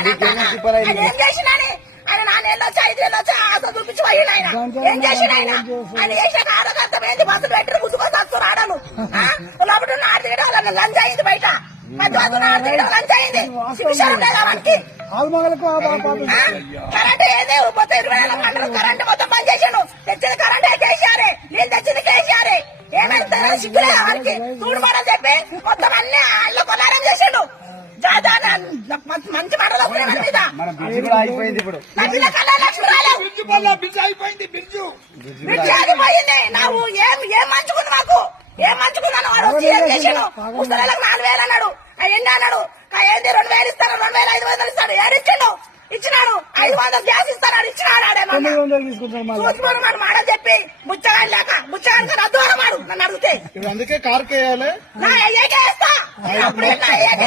ఏం చేసినాని ఆయన 4 ఏళ్ళు వచ్చి 5 ఏళ్ళు వచ్చి ఆశ చూపించి పోయిండు ఆయన. ఏం చేసిండు ఆయన? ఆయన చేసిన ఆడకర్థం ఏంటి? బస్సు పెట్టి గుర్తుకొని వస్తారు ఆడలు లోపల ఆడతీయడం లంచ్ అయింది బయట లంచ్ అయింది. విషయం లేదా మనకి? కరెంట్ ఏదే పోతే 20 గంటలు కరెంట్ మొత్తం బంద్ చేసాడు. తెచ్చింది కరెంట్ కేసీఆర్, నీళ్ళు తెచ్చింది కేసీఆర్. ఏమైనా సిగ్గులేదా వారికి? చూడమని చెప్పి మొత్తం అన్ని అల్లు కొనారం చేసాడు. మంచి మాటలు వస్తున్నాయి మన మీద. అయిపోయింది ఇప్పుడు బ్రిడ్జి ఆగిపోయింది. నువ్వు ఏం మంచుకుంది మాకు? ఏం మంచుకున్నాను? వాడు వచ్చి ఏం చేసాడు? పుస్తకాలకు 4,000 అన్నాడు. ఎన్ని అన్నాడు? ఏంది 2,000 ఇస్తాను, 2,500 ఇస్తాడు. ఏడిచ్చాడు? ఇచ్చినాడు. 500 గ్యాస్ ఇస్తాడు. ఇచ్చినాడు. ఆడేమన్నా మాడని చెప్పి బుచ్చగాడు లేక బుచ్చగాడు రద్దు మాడు నన్ను అడిగితే. అందుకే కారు కేయాలి. నా అయ్యేకే వేస్తా. అప్పుడే నా అయ్యేకే